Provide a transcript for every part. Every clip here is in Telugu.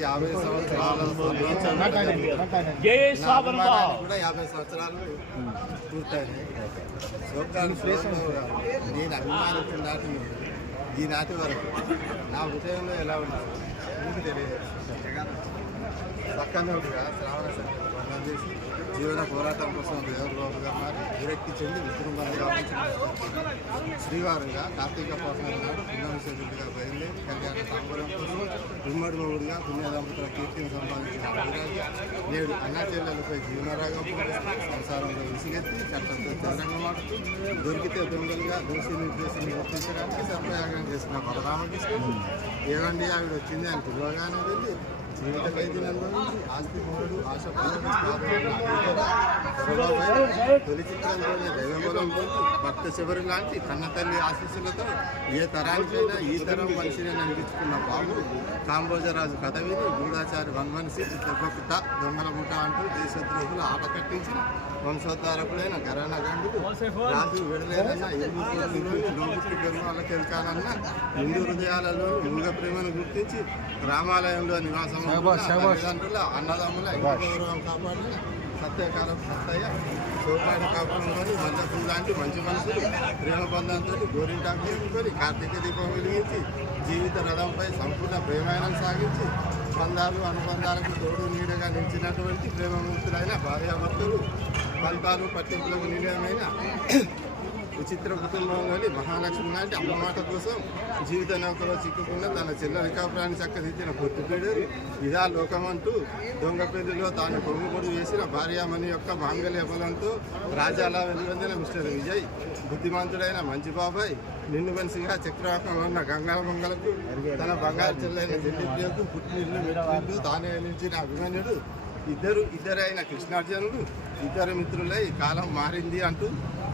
యాభై సంవత్సరాలు కూడా యాభై సంవత్సరాలు పూర్తయినాయి నేను అభిమానించిన నాటి ఈ నాటి వరకు నా హృదయంలో ఎలా ఉండాలి మీకు తెలియదు చక్కగా శ్రావణ సంకల్పం చేసి జీవన పోరాటం కోసం దేవుడు బాబుగా మారి విరక్తి చెంది విజృంభణగా శ్రీవారంగా కార్తీక పౌర్ణమి నాడు పుణ్యశేషుడిగా బయలుదేరి కళ్యాణ తాంబూలం కోసం ఉమ్మడి మొగుడుగా పుణ్యదంపతుల కీర్తిని సంపాదించిన అభిరాజు నేడు అన్నా చెల్లెలపై జీవనరాగం సంసారంలో విసిగెత్తి చట్టంతో తెలంగాణమాడుతూ దొరికితే దొంగలుగా దోషి నిర్దేశాన్ని గుర్తించడానికి సర్వయాగం చేసిన బలరామకృష్ణ. ఏమండి ఆవిడ వచ్చింది అని పిలవగానే వెళ్ళి జీవిత ఖైదీని నుంచి ఆస్తి మూడు ఆశ తొలి చిత్రంలోనే దైవబలం భక్త శివరు లాంటి కన్న తల్లి ఆశీస్సులతో ఏ తరానికైనా ఈ తరం మనిషిని అనిపించుకున్న బాబు కాంబోజరాజు కథ విని గూఢాచారి చిత్రపపిత దొంగల ముఠ అంటూ దేశద్రోహులు ఆట కట్టించిన వంశోద్ధారకుడైన గరణ గండుడు రాజు విడలేదన్న ఇరువురు లోపుకి వెళ్తానన్న హిందూ హృదయాలలో మూగ ప్రేమను గుర్తించి రామాలయంలో నివాసం తల్లిదండ్రుల అన్నదమ్ముల గౌరవం కాపాడిన సత్యకాలం సత్తయ్య సోపాయన కాపురంలోని మల్లెపూలు లాంటి మంచి మనుషులు ప్రేమ బంధంతో గోరింటాకు కార్తీక దీపం వెలిగించి జీవిత రథంపై సంపూర్ణ ప్రేమాయణం సాగించి బంధాలు అనుబంధాలకు తోడు నీడగా నిలిచినటువంటి ప్రేమమూర్తులైన భార్యాభర్తలు ఫలితాలు పట్టింపులకు నిలయమైన విచిత్ర కుటుంబంలోని మహాలక్ష్మి లాంటి అమ్మ మాట కోసం జీవిత నౌకలో చిక్కుకున్న తన చెల్లెలి కాపురాన్ని చక్కదిద్దిన పొట్టుపీడు ఇదా లోకమంటూ దొంగ పెళ్ళిలో తాను పొంగుపొడి వేసిన భార్యామణి యొక్క మాంగళ్య బలంతో రాజాలా వెలువొందిన మిస్టర్ విజయ్. బుద్ధిమంతుడైన మంచి బాబాయ్. నిన్ను మనిషిగా చక్రవాకంలో ఉన్న గంగాల మంగళకు తన బంగారు చెల్లైన జల్లిప్రియకు పుట్టినిల్లు మెట్టినిల్లు తానే నిలిచిన అభిమన్యుడు. ఇద్దరు ఇద్దరైన కృష్ణార్జునుడు ఇద్దరు మిత్రులై కాలం మారింది అంటూ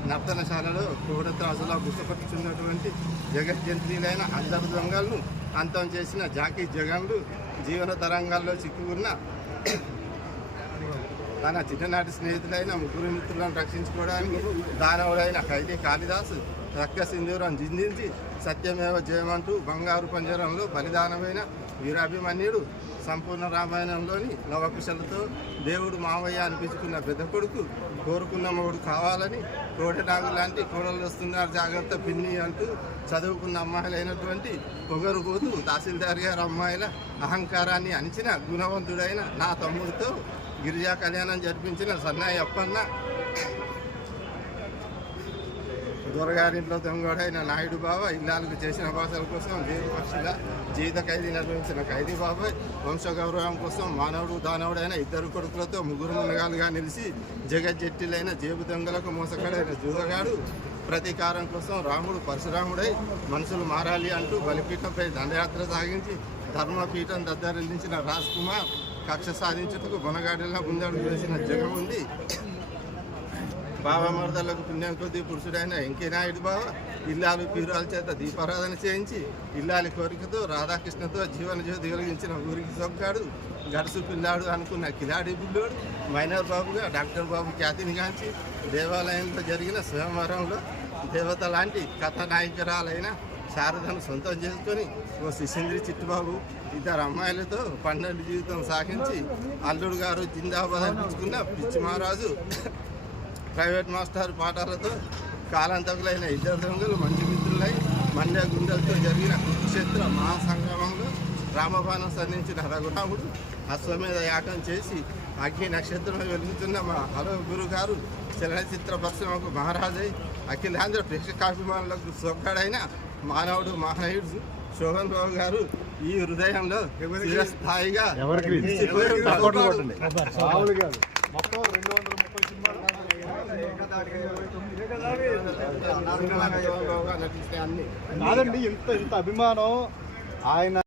నర్తనశాలలో క్రూరత్రాసులా గుర్తుపట్టుచున్నటువంటి జగజ్జంత్రీలైన అందరు దొంగలను అంతం చేసిన జాకీ జగన్లు జీవన తరంగాల్లో చిక్కుకున్న తన చిన్ననాటి స్నేహితులైన ముగ్గురు మిత్రులను రక్షించుకోవడానికి దానవుడైన ఖైదీ కాళిదాసు రక్త సింధూరం జిందించి సత్యమేవ జయమంటూ బంగారు పంజరంలో బలిదానమైన వీరాభిమన్యుడు సంపూర్ణ రామాయణంలోని నవకుశలతో దేవుడు మావయ్య అనిపించుకున్న పెద్ద కొడుకు కోరుకున్న మొగుడు కావాలని కోటనాగు లాంటి కోడలు వస్తున్నారు జాగ్రత్త పిన్ని అంటూ చదువుకున్న అమ్మాయిలైనటువంటి పొగరు పోతూ తహసీల్దార్ గారు అమ్మాయిల అహంకారాన్ని అణిచిన గుణవంతుడైన నా తమ్ముడితో గిరిజా కళ్యాణం జరిపించిన సన్నాయి అప్పన్న దొరగారింట్లో దొంగడైన నాయుడు బాబా ఇల్లాలకు చేసిన భాషల కోసం జైలు పక్షిగా జీవిత ఖైదీ నిర్వహించిన ఖైదీ బాబాయ్ వంశ గౌరవం కోసం మానవుడు దానవుడైన ఇద్దరు కొడుకులతో ముగ్గురు మునగాలుగా నిలిచి జగజ్జెట్టిలైన జేబు దొంగలకు మోసగాడైన జూదగాడు ప్రతీకారం కోసం రాముడు పరశురాముడై మనుషులు మారాలి అంటూ బలిపీఠంపై దండయాత్ర సాగించి ధర్మపీఠం దద్దరిల్లించిన రాజ్ కుమార్ కక్ష సాధించుటకు బొనగాడిలా ముందడుగు వేసిన జగముంది. ఉంది బాబా మరదలకు పుణ్యం కొద్ది పురుషుడైన వెంకయ్యనాయుడు బావ ఇల్లాలు పీరాల చేత దీపారాధన చేయించి ఇల్లాలి కోరికతో రాధాకృష్ణతో జీవన జ్యోతి వెలిగించిన ఊరికి సొక్కాడు గడుసు పిల్లాడు అనుకున్న కిలాడి బుల్లోడు మైనర్ బాబుగా డాక్టర్ బాబు ఖ్యాతిని గాంచి దేవాలయంలో జరిగిన స్వయంవరంలో దేవత లాంటి కథానాయకురాలైన శారదను సొంతం చేసుకొని ఓ శిశింద్రి చిట్టుబాబు ఇద్దరు అమ్మాయిలతో పన్నెండు జీవితం సాగించి అల్లుడు గారు జిందాబాద్ అనిపించుకున్న పిచ్చి మహారాజు ప్రైవేట్ మాస్టర్ పాఠాలతో కాలంతకులైన ఇద్దరు దొంగలు మంచి మిత్రులై మండ్య గుండెలతో జరిగిన కురుక్షేత్ర మహాసంగమంలో రామబాణం సంధించిన రఘురాముడు అశ్వమేధ యాగం చేసి అగ్ని నక్షత్రం వెలుగుతున్న మా హలో గురు గారు చలనచిత్ర పరిశ్రమకు మహారాజై అఖిలాంధ్ర ప్రేక్షకాభిమానులకు సొక్కడైన మానవుడు మహనీయుడు శోభన్ బాబు గారు ఈ హృదయంలో స్థాయిగా కాదండి ఇంత ఇంత అభిమానం. ఆయన